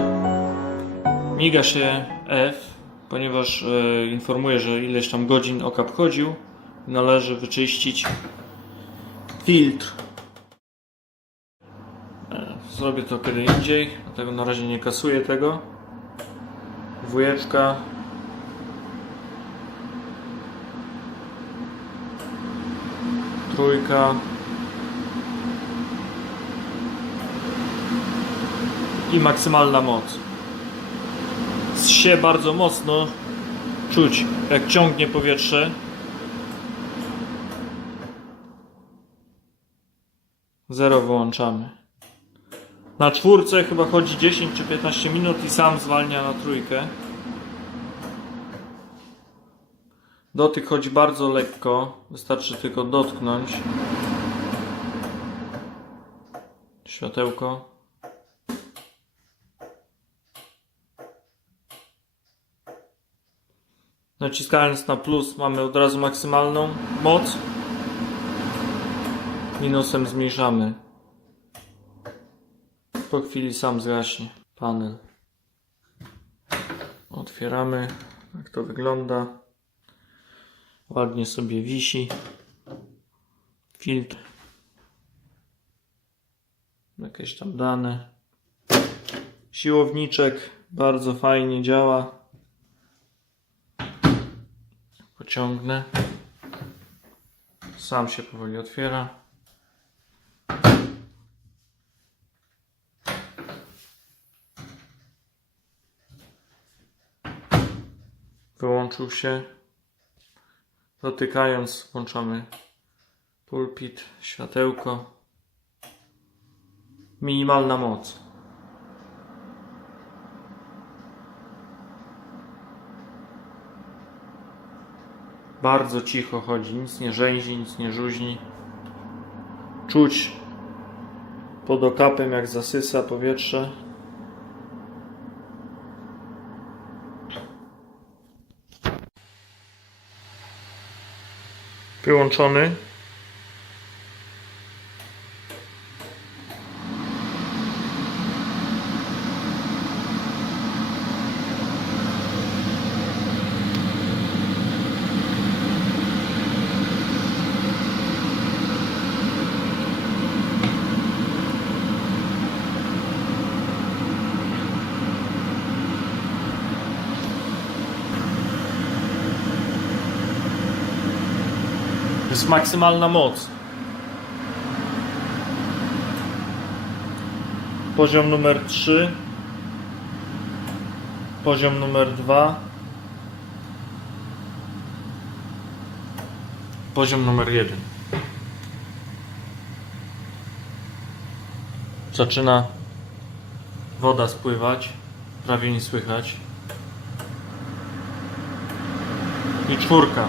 włączony. Miga się F, ponieważ informuje, że ileś tam godzin okap chodził. Należy wyczyścić filtr. Zrobię to kiedy indziej, dlatego na razie nie kasuję tego. Dwójeczka. Trójka. I maksymalna moc. Zsie bardzo mocno. Czuć, jak ciągnie powietrze. Zero wyłączamy. Na czwórce chyba chodzi 10 czy 15 minut i sam zwalnia na trójkę. Dotyk chodzi bardzo lekko. Wystarczy tylko dotknąć. Światełko. Naciskając na plus mamy od razu maksymalną moc. Minusem zmniejszamy. Po chwili sam zgaśnie panel. Otwieramy. Jak to wygląda. Ładnie sobie wisi. Filtr. Jakieś tam dane. Siłowniczek bardzo fajnie działa. Pociągnę. Sam się powoli otwiera. Wyłączył się. Dotykając włączamy pulpit, światełko. Minimalna moc. Bardzo cicho chodzi, nic nie rzęzi, nic nie żuźni. Czuć pod okapem jak zasysa powietrze. Wyłączony. Jest maksymalna moc. Poziom numer 3. Poziom numer 2. Poziom numer 1. Zaczyna woda spływać. Prawie nie słychać. I czwórka.